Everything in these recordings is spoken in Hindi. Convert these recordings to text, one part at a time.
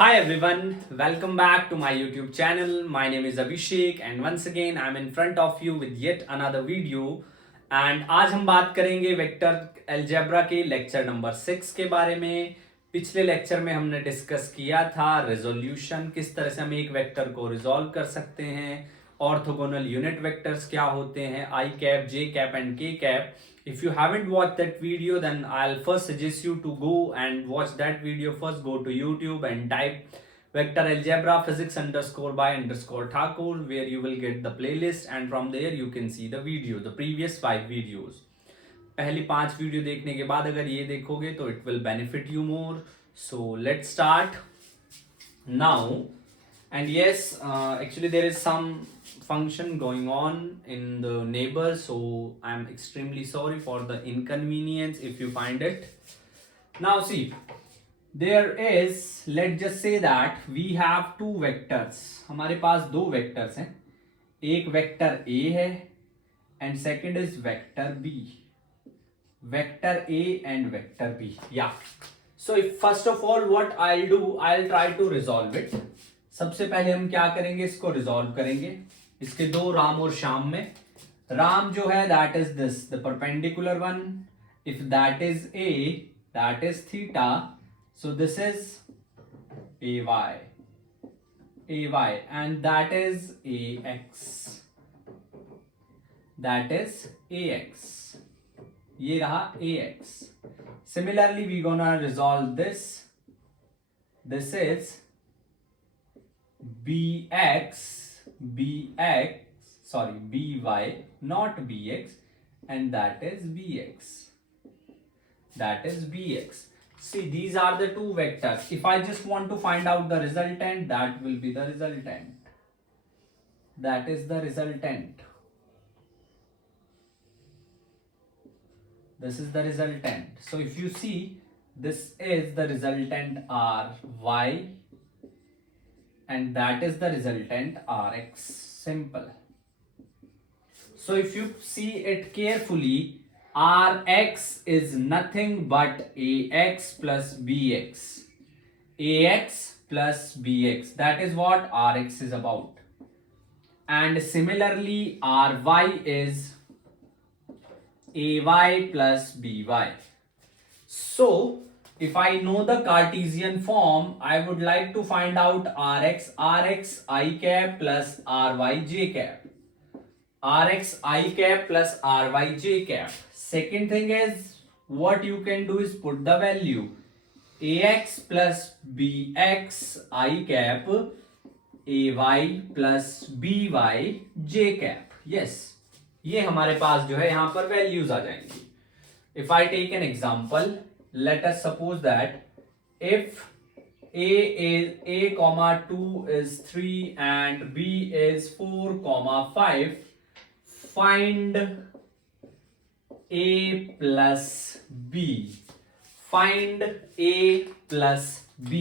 Hi everyone, welcome back to my YouTube channel. My name is Abhishek and once again I'm in front of you with yet another video and आज हम बात करेंगे वेक्टर अलजेब्रा के लेक्चर नंबर 6 के बारे में। पिछले लेक्चर में हमने डिस्कस किया था रेजोल्यूशन, किस तरह से हम एक वेक्टर को रिजॉल्व कर सकते हैं, ऑर्थोगोनल यूनिट वेक्टर्स क्या होते हैं, आई कैप, जे कैप एंड के cap. If you haven't watched that video, then I'll first suggest you to go and watch that video first. Go to YouTube and type vector algebra physics underscore by underscore Thakur, where you will get the playlist, and from there you can see the video, the previous 5 videos. पहली 5 वीडियो देखने के बाद अगर ये देखोगे तो it will benefit you more. So let's start now. And yes, actually there is some function going on in the neighbor, so I'm extremely sorry for the inconvenience if you find it. Now see, there is, let's just say that we have two vectors. हमारे पास दो vectors हैं, एक vector A है and second is vector B. Vector A and vector B. Yeah. So if first of all what I'll do, I'll try to resolve it. सबसे पहले हम क्या करेंगे, इसको रिजॉल्व करेंगे। इसके दो राम और श्याम में, राम जो है that is this the perpendicular one, if that is a that is theta, so this is a Y and that is a X, ये रहा a X. Similarly we gonna resolve this is by, not bx, and that is bx. See, these are the two vectors. If I just want to find out the resultant, that will be the resultant. That is the resultant. This is the resultant. So if you see, this is the resultant ry and that is the resultant Rx. Simple. So if you see it carefully, Rx is nothing but Ax plus Bx. Ax plus Bx. That is what Rx is about. And similarly, Ry is Ay plus By. So if I know the Cartesian form, I would like to find out Rx I cap plus Ry j cap. Rx I cap plus Ry j cap. Second thing is, what you can do is put the value Ax plus Bx I cap, Ay plus By j cap. Yes, ये हमारे पास जो है यहाँ पर वैल्यूज आ जाएंगी. If I take an example, let us suppose that if a comma 2 is 3 and b is 4 comma 5, find a plus b. Find a plus b,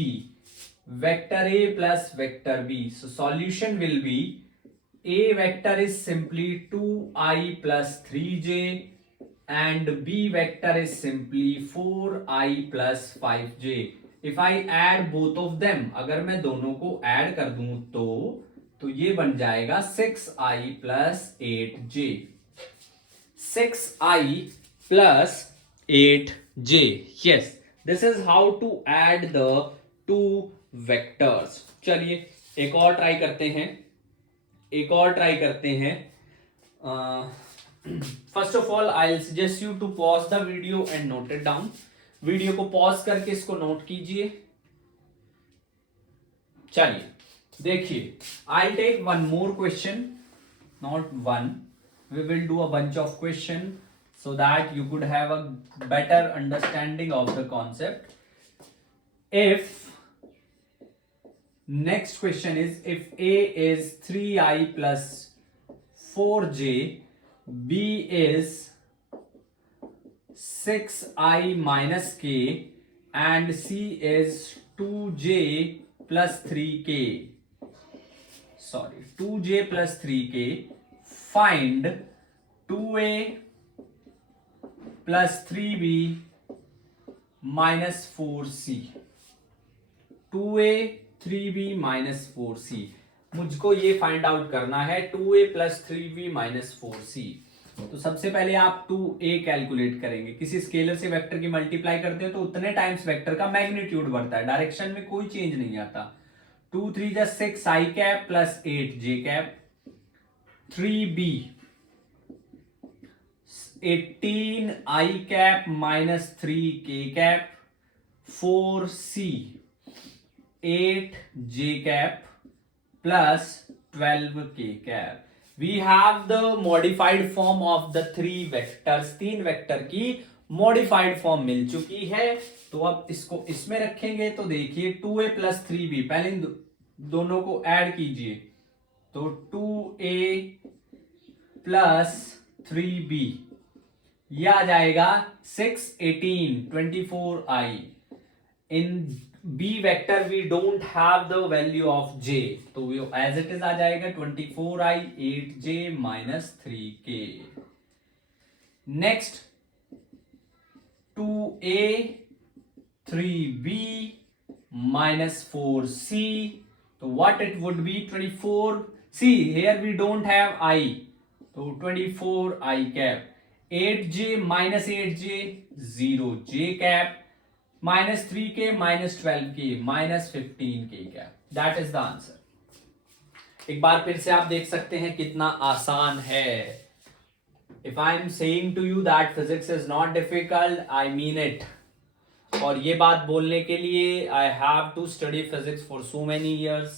vector a plus vector b. So solution will be, a vector is simply 2i plus 3j and b vector is simply 4i plus 5j. If I add both of them, अगर मैं दोनों को ऐड कर दूं तो ये बन जाएगा 6i plus 8j. 6i plus 8j. Yes, this is how to add the two vectors. चलिए एक और ट्राई करते हैं. First of all I will suggest you to pause the video and note it down. Video को पॉज करके इसको नोट कीजिए. चलिए देखिए, I take one more question, not one, we will do a bunch of question so that you could have a better understanding of the concept. If next question is, if a is 3i plus 4j, b is 6i minus k and c is 2j plus 3k. Sorry, 2j plus 3k. Find 2a plus 3b minus 4c. 2a 3b minus 4c। मुझको ये फाइंड आउट करना है 2a plus 3b minus 4c। तो सबसे पहले आप 2a कैलकुलेट करेंगे। किसी स्केलर से वेक्टर की मल्टीप्लाई करते हो तो उतने टाइम्स वेक्टर का मैग्नीट्यूड बढ़ता है, डायरेक्शन में कोई चेंज नहीं आता। 2 3 जा 6 i cap plus 8 j cap, 3b 18 i cap minus 3 k cap, 4c 8 j cap plus 12k cap. We have the modified form of the three vectors। तीन वेक्टर की मॉडिफाइड फॉर्म मिल चुकी है। तो अब इसको इसमें रखेंगे तो देखिए 2a प्लस 3b, पहले इन दोनों को ऐड कीजिए तो 2a प्लस 3b यह आ जाएगा 6 18 24i। In b vector we don't have the value of j, तो वो एज इट इज आ जाएगा 24i 8j minus 3k। Next 2a 3b minus 4c, तो what it would be 24, see here we don't have I, तो 24i cap, 8j minus 8j 0j cap, minus 3k minus 12k minus 15k cap, that is the answer। एक बार फिर से आप देख सकते हैं कितना आसान है। If I am saying to you that physics is not difficult, I mean it। और ये बात बोलने के लिए I have to study physics for so many years,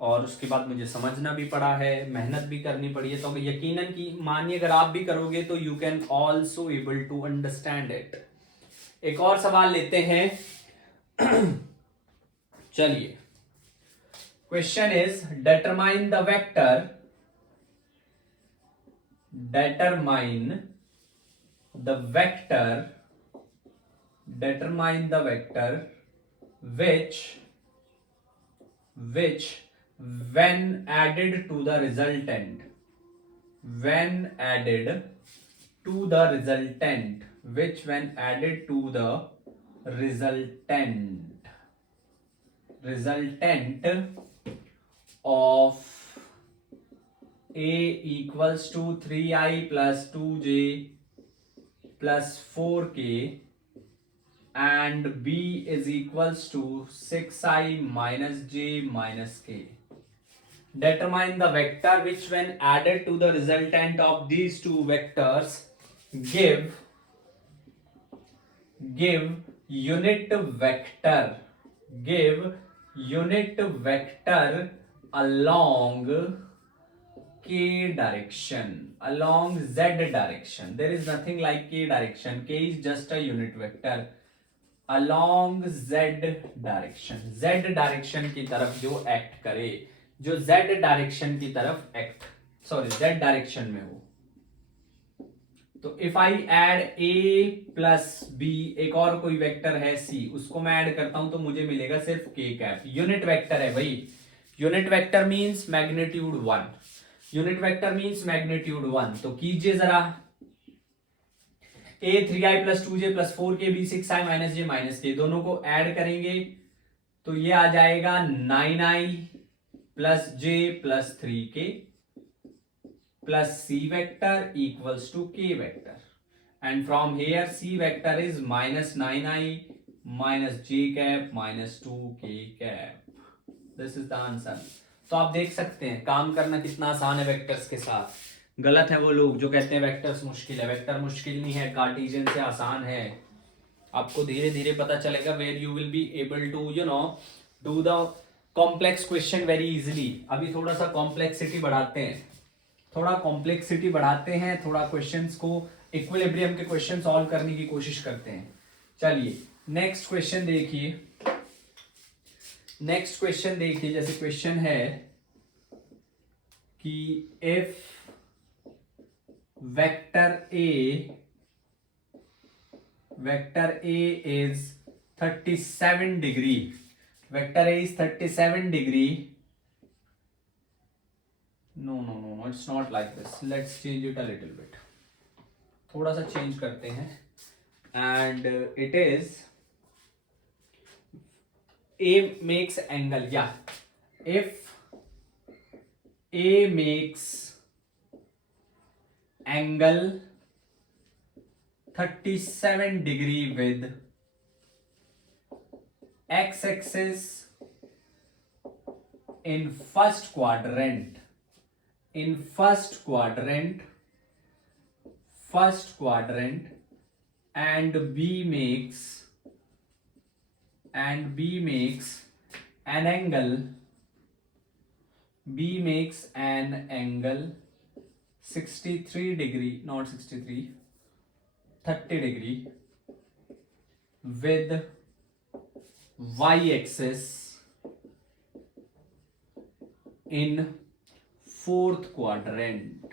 और उसके बाद मुझे समझना भी पड़ा है, मेहनत भी करनी पड़ी है। तो यकीनन की मानिए अगर आप भी करोगे तो you can also able to understand it। एक और सवाल लेते हैं। चलिए, question is determine the vector which when added to the resultant which when added to the resultant of a equals to 3i plus 2j plus 4k and b is equals to 6i minus j minus k। Determine the vector which when added to the resultant of these two vectors give unit vector along k direction, along z direction। There is nothing like k direction, k is just a unit vector। along z direction की तरफ जो एक्ट करे, जो z डायरेक्शन की तरफ z डायरेक्शन में हो। तो if I add a plus b, एक और कोई वेक्टर है c, उसको मैं ऐड करता हूं तो मुझे मिलेगा सिर्फ k कैप। यूनिट वेक्टर है भाई, unit vector means magnitude 1, unit vector means magnitude 1। तो कीजिए जरा, a 3i plus 2j plus 4k b 6i minus j minus k, दोनों को ऐड करेंगे तो ये आ जाएगा 9i plus j plus 3k plus c vector equals to k vector, and from here c vector is minus 9i minus j cap minus 2k cap। this is the answer। तो आप देख सकते हैं काम करना कितना आसान है वेक्टर्स के साथ। गलत है वो लोग जो कहते हैं वेक्टर्स मुश्किल है, वेक्टर मुश्किल नहीं है, कार्टेशियन से आसान है। आपको धीरे धीरे पता चलेगा where you will be able to do the complex question very easily। अभी थोड़ा सा कॉम्प्लेक्सिटी बढ़ाते हैं, थोड़ा क्वेश्चंस को इक्विलिब्रियम के क्वेश्चन सॉल्व करने की कोशिश करते हैं। चलिए नेक्स्ट क्वेश्चन देखिए, जैसे क्वेश्चन है कि if vector A is 37 degree, vector A is 37 degree, no it's not like this, let's change it a little bit, थोड़ा सा चेंज करते हैं। and it is A makes angle, yeah, if A makes angle 37 degree with x-axis in first quadrant, and B makes an angle 63 degree, not 63, 30 degree with y-axis in fourth quadrant.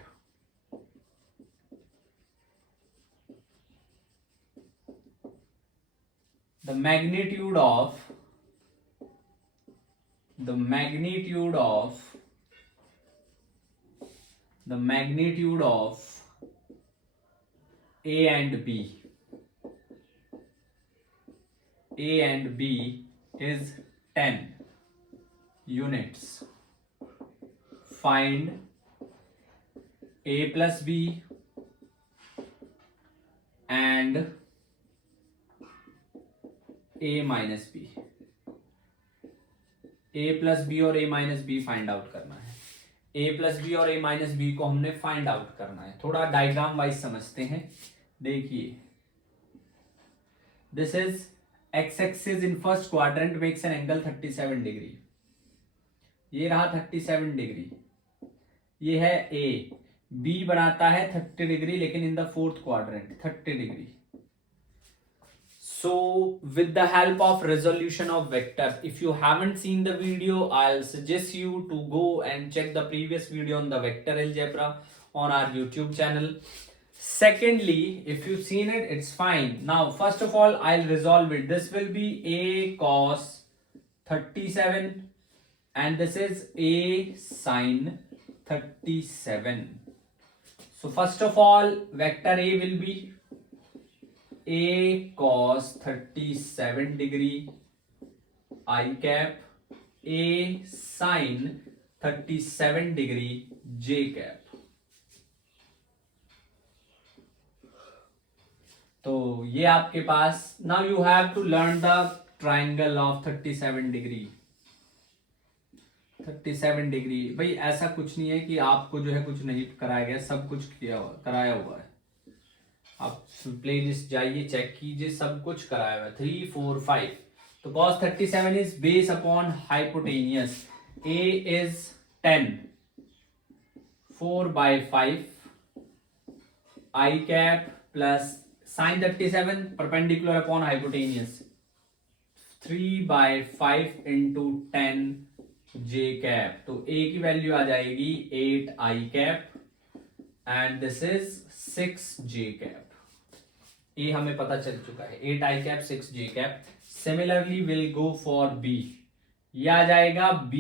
The magnitude of A and B is 10 units. Find A plus B and A minus B. A plus B और A minus B find out करना है. A प्लस बी और A माइनस बी को हमने फाइंड आउट करना है. थोड़ा डायग्राम वाइज समझते हैं. देखिए, this is x axis in first quadrant makes an angle 37 degree. ये रहा 37 डिग्री. ये है A. B बनाता है 30 डिग्री लेकिन in the fourth quadrant 30 degree. So with the help of resolution of vectors, if you haven't seen the video, I'll suggest you to go and check the previous video on the vector algebra on our YouTube channel. Secondly, if you've seen it, it's fine. Now, first of all, I'll resolve it. This will be A cos 37 and this is A sin 37. So first of all, vector A will be A cos 37 degree I cap, A sin 37 degree J cap. तो ये आपके पास. Now you have to learn the triangle of 37 degree. 37 degree. भाई ऐसा कुछ नहीं है कि आपको जो है कुछ नहीं कराया गया, सब कुछ कराया हुआ है. आप प्लेलिस्ट जाइए, चेक कीजिए, सब कुछ कराया हुआ है. 3, 4, 5. तो cos 37 is base upon hypotenuse. A is 10, 4/5 I cap plus sin 37 perpendicular upon hypotenuse 3/5 into 10 J cap. तो A की वैल्यू आ जाएगी 8 I cap and this is 6 J cap. A हमें पता चल चुका है 8 I cap 6 J cap. Similarly will go for B. ये आ जाएगा B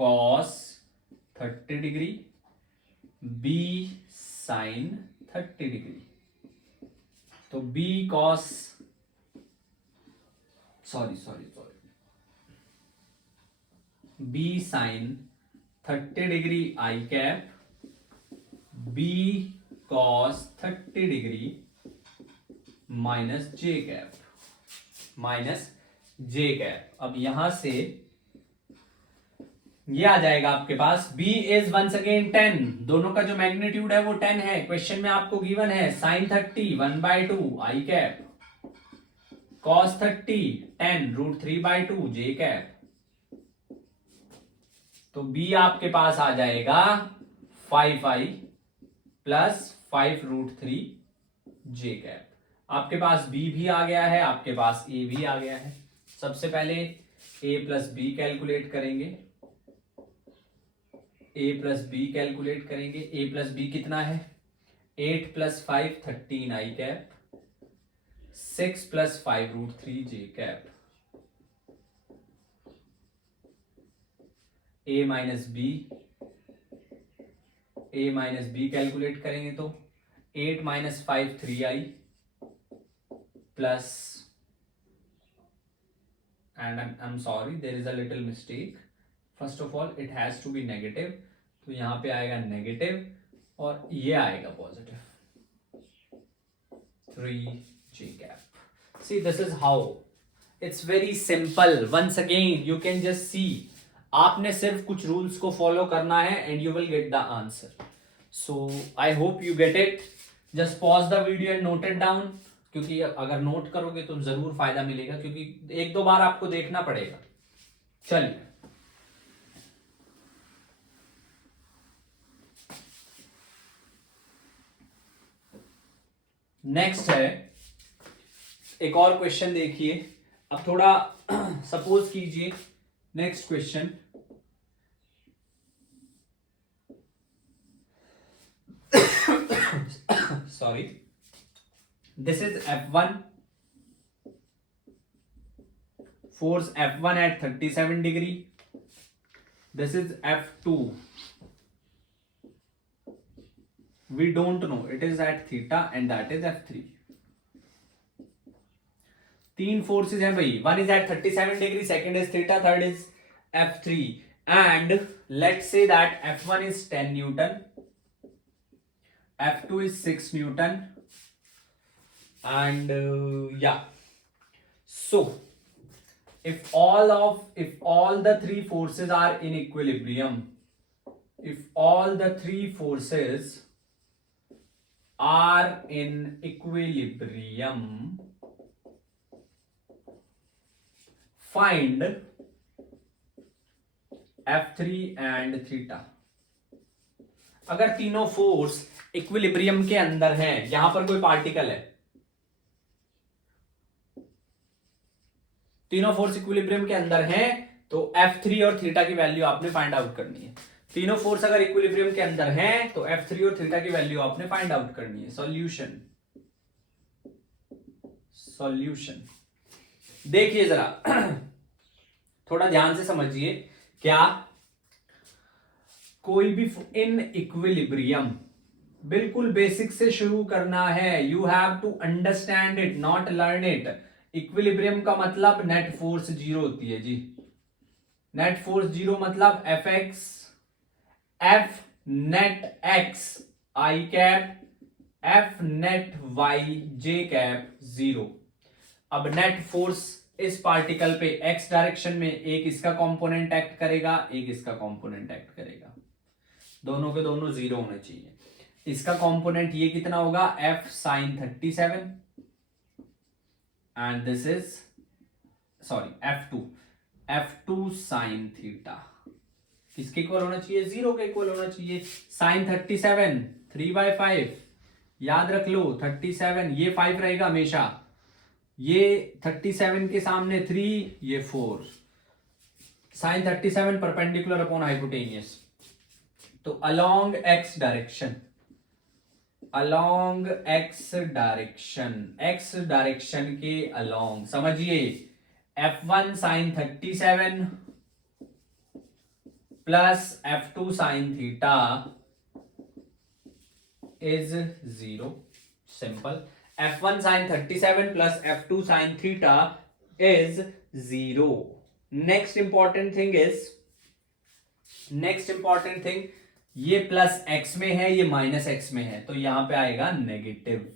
cos 30 degree, B sin 30 degree. तो B cos B sin 30 degree I cap, B cos 30 degree minus J cap. अब यहां से ये आ जाएगा आपके पास. B is once again 10. दोनों का जो मैग्नीट्यूड है वो 10 है. क्वेश्चन में आपको गिवन है sin 30 1/2 I cap, cos 30 10 √3/2 J cap. तो B आपके पास आ जाएगा 5I प्लस 5√3 J कैप. आपके पास B भी आ गया है, आपके पास A भी आ गया है. सबसे पहले A प्लस B कैलकुलेट करेंगे. A प्लस B कैलकुलेट करेंगे. A प्लस B कितना है? 8 plus 5 13 I cap, 6 plus 5√3 J cap. A minus B calculate करेंगे तो 8 minus 5 3I plus and I'm sorry, there is a little mistake. First of all, it has to be negative. तो यहाँ पे आएगा नेगेटिव और ये आएगा positive. 3j cap. See, this is how. It's very simple. Once again, you can just see. आपने सिर्फ कुछ रूल्स को फॉलो करना है and you will get the answer. So I hope you get it. Just pause the video and note it down. क्योंकि अगर नोट करोगे तो जरूर फायदा मिलेगा, क्योंकि एक दो बार आपको देखना पड़ेगा. चलिए, नेक्स्ट है एक और क्वेश्चन. देखिए, अब थोड़ा सपोज कीजिए. Next question, sorry, this is F1, force F1 at 37 degree. This is F2. We don't know, it is at theta and that is F3. तीन फोर्सेज हैं भाई. One is at 37 degree, second is theta, third is F3. And let's say that F1 is 10 newton, F2 is 6 Newton, and yeah. So if all the three forces are in equilibrium, if all the three forces are in equilibrium, find F3 and theta. अगर तीनों फोर्स इक्विलिब्रियम के अंदर हैं, यहां पर कोई पार्टिकल है, तीनों फोर्स इक्विलिब्रियम के अंदर हैं, तो F3 और थीटा की वैल्यू आपने फाइंड आउट करनी है. तीनों फोर्स अगर इक्विलिब्रियम के अंदर हैं, तो F3 और थीटा की वैल्यू आपने फाइंड आउट करनी है. सॉल्यूशन देखिए जरा, थोड़ा ध्यान से समझिए. क्या कोई भी इन इक्विलिब्रियम, बिल्कुल बेसिक से शुरू करना है. You have to understand it, not learn it. Equilibrium का मतलब नेट फोर्स जीरो होती है जी. नेट फोर्स जीरो मतलब F net x I cap, F net y j cap 0. अब नेट फोर्स इस पार्टिकल पे x डायरेक्शन में एक इसका कंपोनेंट एक्ट करेगा, एक इसका कंपोनेंट एक्ट करेगा. दोनों के दोनों जीरो होने चाहिए. इसका कंपोनेंट ये कितना होगा, F sin 37, and this is F2 sin theta. किसके इक्वल होना चाहिए, जीरो के इक्वल होना चाहिए. sin 37 3/5, याद रख लो 37, ये 5 रहेगा हमेशा, ये 37 के सामने 3, ये 4. sin 37 perpendicular upon hypotenuse. तो along x direction, x direction के अलोंग समझिए, F1 sin 37 plus F2 sin theta is 0. Simple. F1 sin 37 plus F2 sin theta is 0. Next important thing, ये प्लस x में है, ये माइनस x में है, तो यहां पे आएगा नेगेटिव.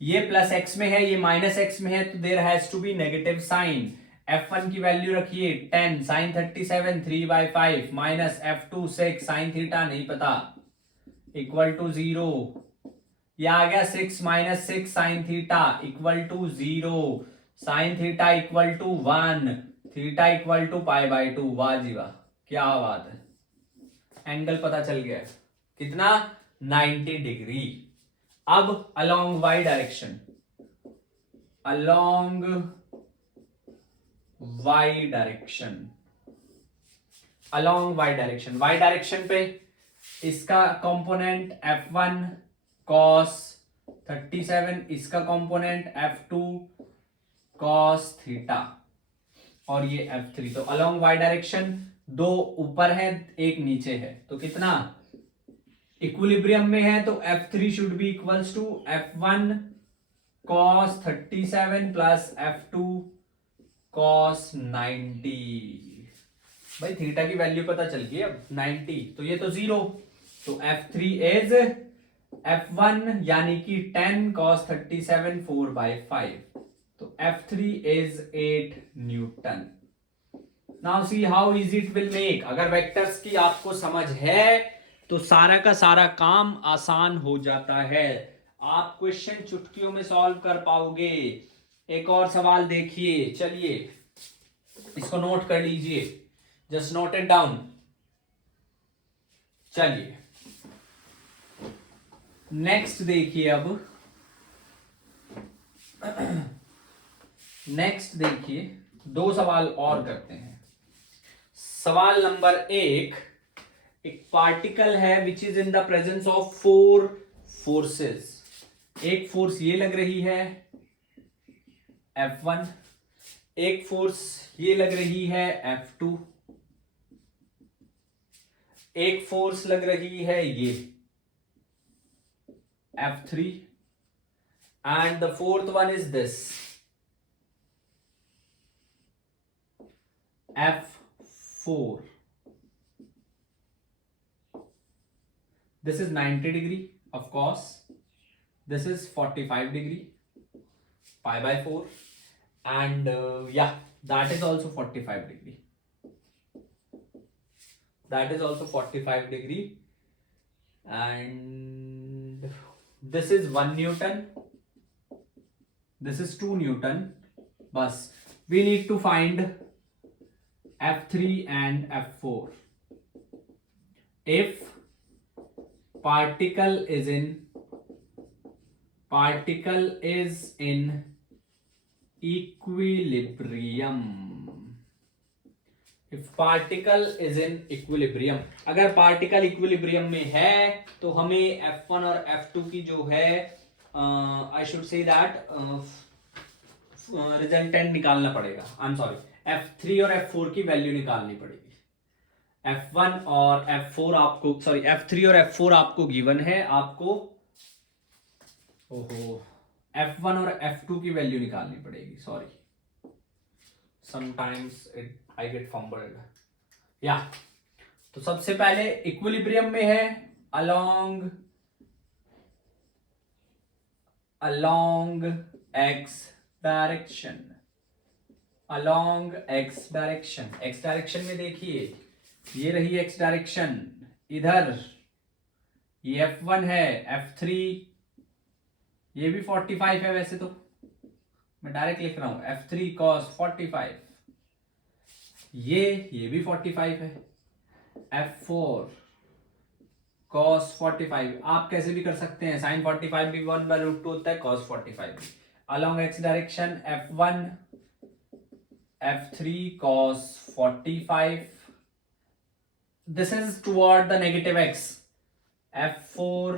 ये प्लस x में है, ये माइनस x में है, तो there has to be negative sign. F1 की वैल्यू रखिए 10, sin 37 3/5 minus F2 6 sin theta नहीं पता, इक्वल टू 0. ये आ गया 6 minus 6 sin theta equal to 0, sin theta equal to 1, theta equal to π/2. वाह जी वाह, क्या बात है. एंगल पता चल गया कितना, 90 डिग्री. अब along y direction, y direction पे इसका कंपोनेंट F1 cos 37, इसका कंपोनेंट F2 cos थीटा, और ये F3. तो अलोंग y डायरेक्शन, दो ऊपर है एक नीचे है, तो कितना, इक्विलिब्रियम में है, तो F3 should be equals to F1 cos 37 plus F2 cos 90। भाई थीटा की वैल्यू पता चल गई अब 90, तो ये तो 0, तो F3 इज F1 यानी कि 10 cos 37 4/5, तो F3 is 8 Newton. Now see how easy it will make. अगर वेक्टर्स की आपको समझ है तो सारा का सारा काम आसान हो जाता है, आप क्वेश्चन चुटकियों में सॉल्व कर पाओगे। एक और सवाल देखिए, चलिए इसको नोट कर लीजिए, जस्ट नोट इट डाउन। चलिए नेक्स्ट देखिए, अब नेक्स्ट देखिए, दो सवाल और करते हैं। सवाल नंबर एक पार्टिकल है which is in the presence of 4 forces. एक फोर्स ये लग रही है F1, एक फोर्स ये लग रही है F2, एक फोर्स लग रही है ये F3, and the fourth one is this F4. This is 90 degree, of course. This is 45 degree, pi by 4, and yeah, that is also 45 degree. That is also 45 degree, and this is 1 Newton. This is 2 Newton. Bas, we need to find F3 and F4. If particle is in equilibrium. If particle is in equilibrium, अगर पार्टिकल इक्विलिब्रियम में है तो हमें F1 और F2 की जो है I should say that resultant निकालना पड़ेगा। आई एम सॉरी, F3 और F4 की वैल्यू निकालनी पड़ेगी। F1 और F4 आपको, सॉरी F3 और F4 आपको गिवन है, आपको ओहो F1 और F2 की वैल्यू निकालनी पड़ेगी। Sorry, sometimes I get fumbled. या तो सबसे पहले इक्विलिब्रियम में है along x direction, along x direction में देखिए, ये रही x डायरेक्शन, इधर ये F1 है, F3 ये भी 45 है, वैसे तो मैं डायरेक्ट लिख रहा हूं F3 cos 45, ये भी 45 है, F4 cos 45, आप कैसे भी कर सकते हैं, sin 45 भी 1/√2 होता है, cos 45 भी। along x direction F1 F3 cos 45, this is toward the negative x, F4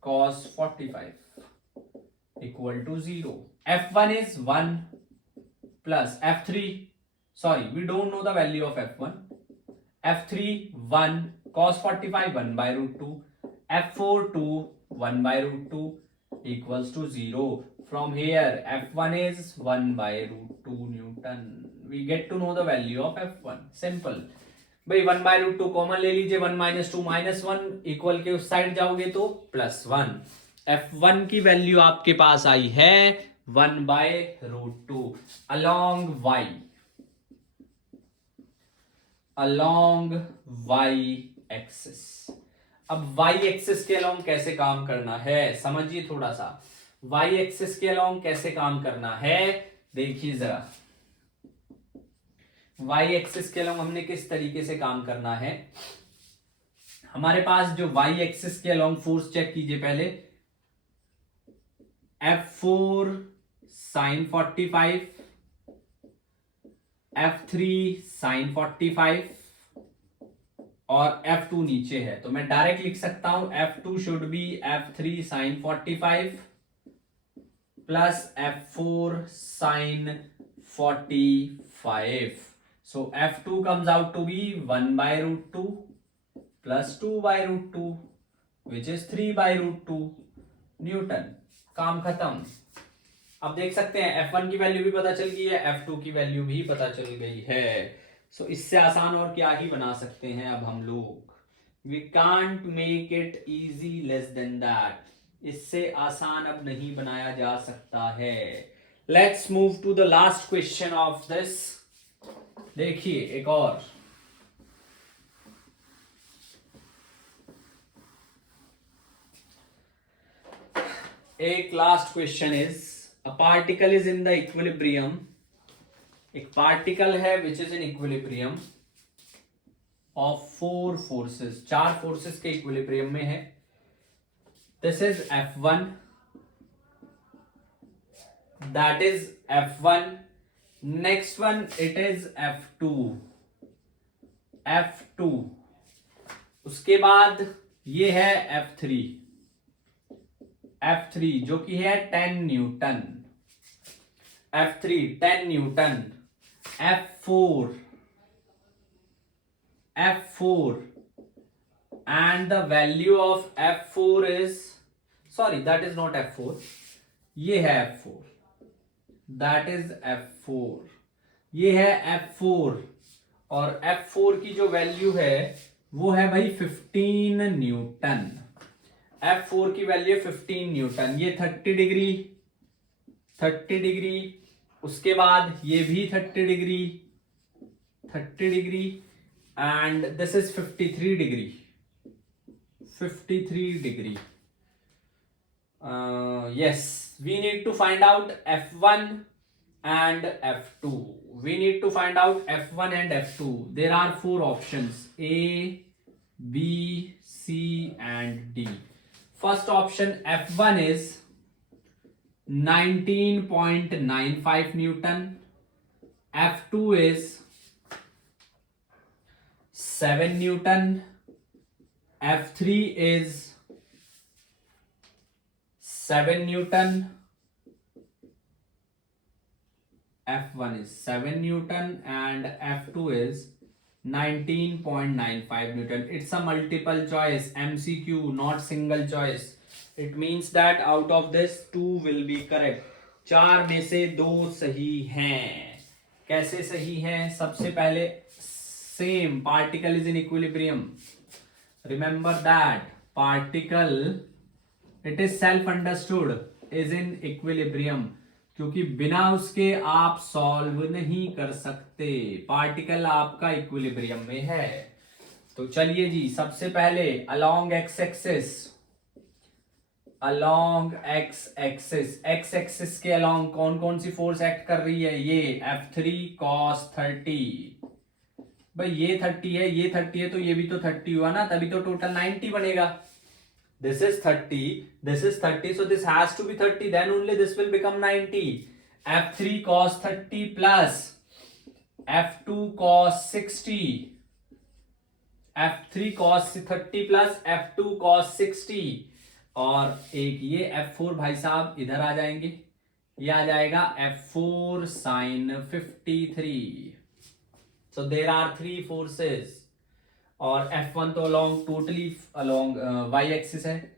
cos 45 equal to 0. F1 is 1 plus F3, sorry, we don't know the value of F1. F3 1 cos 45 1/√2, F4 2 1/√2 equals to 0. From here F1 is 1/√2 Newton. We get to know the value of F1. Simple. भाई 1/√2 कॉमन ले लीजिए, 1 - 2 -1 इक्वल के उस साइड जाओगे तो +1। F1 की वैल्यू आपके पास आई है 1/√2 along y एक्सिस। अब y एक्सिस के अलोंग कैसे काम करना है समझिए थोड़ा सा। y एक्सिस के अलोंग कैसे काम करना है देखिए जरा। y एक्सिस के अलोंग हमने किस तरीके से काम करना है, हमारे पास जो y एक्सिस के अलोंग फोर्स चेक कीजिए पहले, F4 sin 45, F3 sin 45 और F2 नीचे है, तो मैं डायरेक्ट लिख सकता हूं F2 should be F3 sin 45 plus F4 sin 45. So F2 comes out to be 1/√2 plus 2/√2 which is 3/√2 Newton. काम खत्म। अब देख सकते हैं F1 की वैल्यू भी पता चल गई है, F2 की वैल्यू भी पता चल गई है। सो इससे आसान और क्या ही बना सकते हैं अब हम लोग। We can't make it easy less than that, इससे आसान अब नहीं बनाया जा सकता है। Let's move to the last question of this. देखिए एक और, एक last question is, a particle is in the equilibrium, एक पार्टिकल है which is in equilibrium of 4 forces, 4 forces के इक्विलिब्रियम में है। This is F1, that is F1, next one it is F2, उसके बाद ये है F3 जो कि है 10 Newton, F3 10 Newton, F4 and the value of F4 is, sorry that is not F4, ये है F4, that is F4, ये है F4, और F4 की जो वैल्यू है वो है भाई 15 न्यूटन। F4 की वैल्यू 15 न्यूटन, ये 30 डिग्री, उसके बाद ये भी 30 degree and this is 53 degree. Yes, we need to find out F1 and F2. We need to find out F1 and F2. There are 4 options, A, B, C and D. First option F1 is 19.95 Newton. F2 is 7 Newton. F3 is 7 Newton. F1 is 7 Newton and F2 is 19.95 Newton. It's a multiple choice MCQ, not single choice. It means that out of this 2 will be correct. 4 में से 2 सही हैं। कैसे सही हैं? सबसे पहले same particle is in equilibrium. Remember that particle, it is self understood, is in equilibrium, क्योंकि बिना उसके आप सॉल्व नहीं कर सकते। पार्टिकल आपका इक्विलिब्रियम में है। तो चलिए जी, सबसे पहले अलोंग एक्स एक्सिस के अलोंग कौन कौन सी फोर्स एक्ट कर रही है? ये F3 cos 30, भाई ये 30 है, ये 30 है, तो ये भी तो 30 हुआ ना, तभी तो टोटल 90 बनेगा। This is 30, so this has to be 30, then only this will become 90. F3 cos 30 plus F2 cos 60, F3 cos 30 plus F2 cos 60, और एक ये F4 भाई साहब इधर आ जाएंगे, ये आ जाएगा F4 sin 53. So there are 3 forces, और F1 तो टोटली अलोंग y एक्सिस है।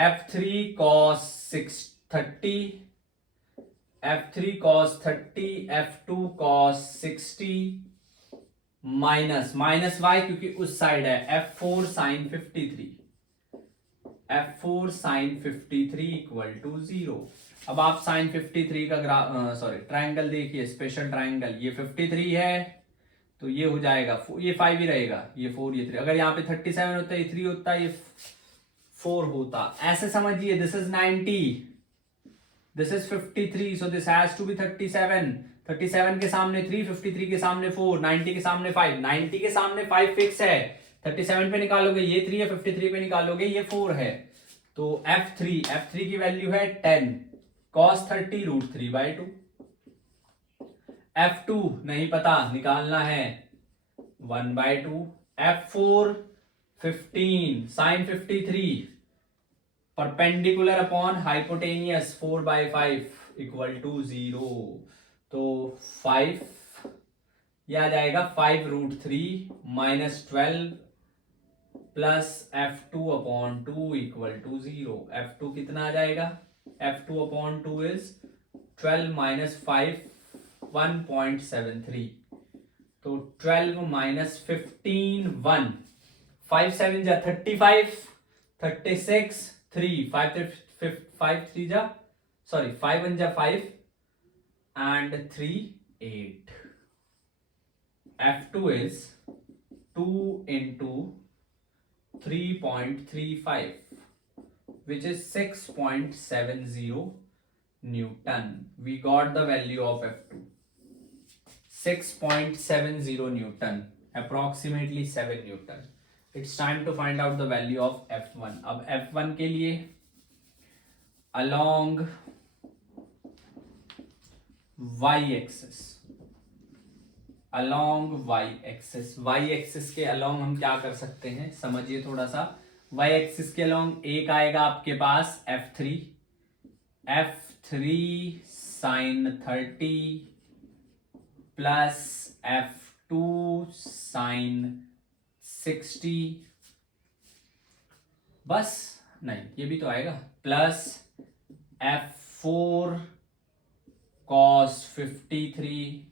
F3 cos 30, F2 cos 60 minus y, क्योंकि उस साइड है, F4 sin 53 इक्वल टू 0। अब आप sin 53 का ट्रायंगल देखिए, स्पेशल ट्रायंगल, ये 53 है तो ये हो जाएगा, ये 5 ही रहेगा, ये 4, ये 3। अगर यहाँ पे 37 होता है, ये 3 होता, ये 4 होता। ऐसे समझिए, this is 90, this is 53, so this has to be 37। 37 के सामने 3, 53 के सामने 4, 90 के सामने 5, 90 के सामने 5 फिक्स है। 37 पे निकालोगे ये 3 है, 53 पे निकालोगे ये 4 है। तो F3 की वैल्यू है 10 cos 30 √3/2। F2 नहीं पता, निकालना है 1/2। F4 15 sin 53 perpendicular upon hypotenuse 4/5 equal to 0। तो 5, यह आ जाएगा 5 √3 minus 12 plus F2/2 equal to 0। F2 कितना आ जाएगा? F2/2 इज 12 माइनस 5 1.73, तो 12 माइनस 15 1, 5 7 जा 35, 36 3, 5 3 जा सॉरी 5 1 जा 5 and 3 8. F2 is 2 into 3.35, which is 6.70 Newton. We got the value of F2, 6.70 Newton, approximately 7 Newton. It's time to find out the value of F1. अब F1 के लिए along y-axis, along y-axis, y-axis के along हम क्या कर सकते हैं, समझिए थोड़ा सा. y-axis के along एक आएगा आपके पास F3 sin 30 plus F2 sin 60, बस नहीं ये भी तो आएगा, plus F4 cos 53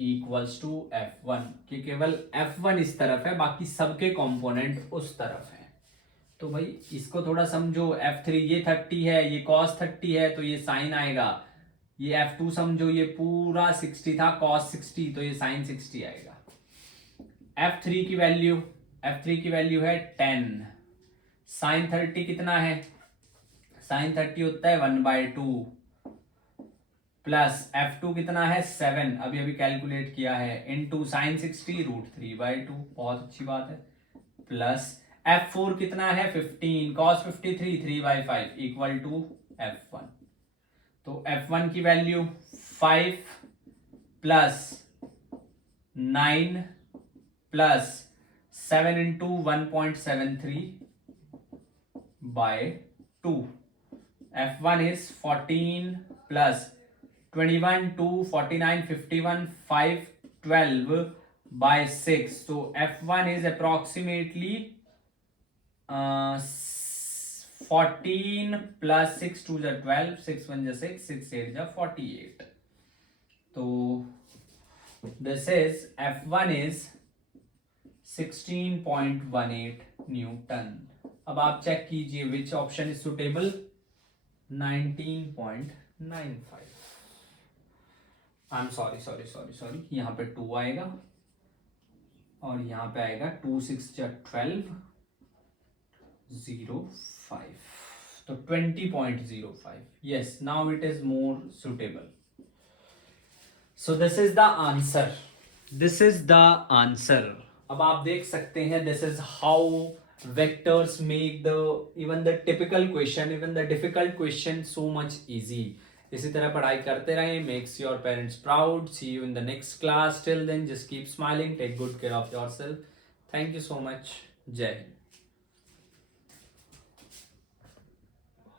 equals to F1, कि केवल F1 इस तरफ है, बाकी सबके कंपोनेंट उस तरफ है. तो भाई इसको थोड़ा समझो. F3 ये 30 है, ये cos 30 है, तो ये sin आएगा. ये F2 समझो, ये पूरा 60 था, cos 60, तो ये sin 60 आएगा. F3 की वैल्यू है 10. sin 30 कितना है, sin 30 होता है 1/2, प्लस F2 कितना है 7, अभी अभी कैलकुलेट किया है, इनटू sin 60 √3/2, बहुत अच्छी बात है, प्लस F4 कितना है 15, cos 53 3/5 इक्वल टू F1. तो F1 की value 5 plus 9 plus 7 into 1.73/2. F1 is 14 plus 21 2 49 51 5 12/6. So F1 is approximately 14 plus 6 2 is 12, 6 1 is 6, 6 8 is 48. So this is F1 is 16.18 Newton. अब आप चेक कीजिए which option is suitable. 19.95. I'm sorry, यहाँ पे 2 आएगा और यहाँ पे आएगा 2 6 12 05, तो 20.05. Yes, now it is more suitable. So this is the answer. अब आप देख सकते हैं, this is how vectors make even the typical question, even the difficult question so much easy. इसी तरह पढ़ाई करते रहें. Makes your parents proud. See you in the next class. Till then, just keep smiling. Take good care of yourself. Thank you so much. जय हिंद.